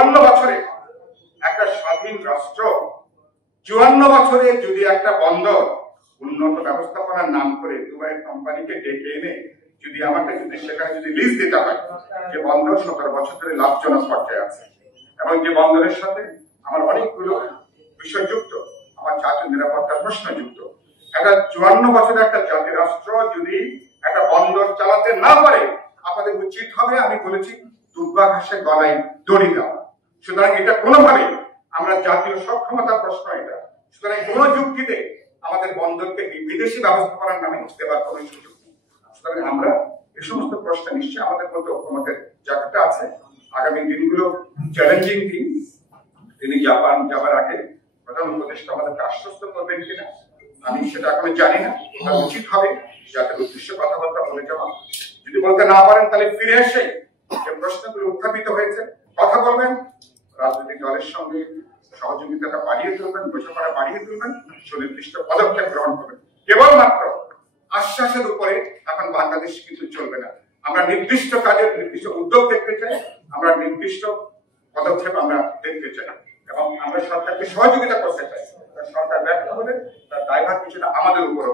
54 বছরে একটা স্বাধীন রাষ্ট্র 54 বছরে যদি একটা বন্দর উন্নত ব্যবস্থাপনার নাম করে দুবাইয়ের কোম্পানিকে ডেকে এনে যদি আমাকে যদি সেখানে যদি লিজ দিতে হয়, যে বন্দর 17 বছর ধরে লাভজনক পর্যায়ে আছে এবং যে বন্দরের সাথে আমার অনেকগুলো বিষয় যুক্ত, আমার জাতীয় নিরাপত্তার প্রশ্ন যুক্ত, একটা 54 বছরের একটা জাতি রাষ্ট্র যদি একটা বন্দর চালাতে না পারে, আমাদের উচিত হবে, আমি বলেছি, দুর্বাঘাসের গলায় দড়ি দেওয়া। সুতরাং এটা কোনোভাবে আমরা জাতীয় সক্ষমতার প্রশ্ন, এটা সুতরাং কোন যুক্তিতে আমাদের বন্দরকে বিদেশি ব্যবস্থাপনার নামে দেওয়ার কোনো সুযোগ নেই। সুতরাং আমরা এই সমস্ত প্রশ্ন নিশ্চয়ই আমাদের মধ্যে ঐক্যমতের জায়গাটা আছে। আগামী দিনগুলো চ্যালেঞ্জিং দিন। তিনি জাপান যাবার আগে প্রধান উপদেষ্টা আমাদেরকে আশ্বস্ত করবেন কিনা আমি সেটা এখনো জানি না। উচিত হবে যাতে উদ্দেশ্য কথাবার্তা বলে যাওয়া, যদি বলতে না পারেন তাহলে ফিরে এসে যে প্রশ্নগুলো উত্থাপিত হয়েছে কথা বলবেন, রাজনৈতিক দলের সঙ্গে সহযোগিতাটা বাড়িয়ে তুলবেন, বোঝাপড়া বাড়িয়ে তুলবেন, সুনির্দিষ্ট পদক্ষেপ গ্রহণ করবেন। কেবলমাত্র আশ্বাসের উপরে এখন বাংলাদেশ কিন্তু চলবে না। আমরা নির্দিষ্ট কাজের নির্দিষ্ট উদ্যোগ দেখতে চাই, আমরা নির্দিষ্ট পদক্ষেপ আমরা দেখতে চাই এবং আমরা সরকারকে সহযোগিতা করতে চাই। সরকার ব্যর্থ হলে তার দায়ভার কিছুটা আমাদের উপর।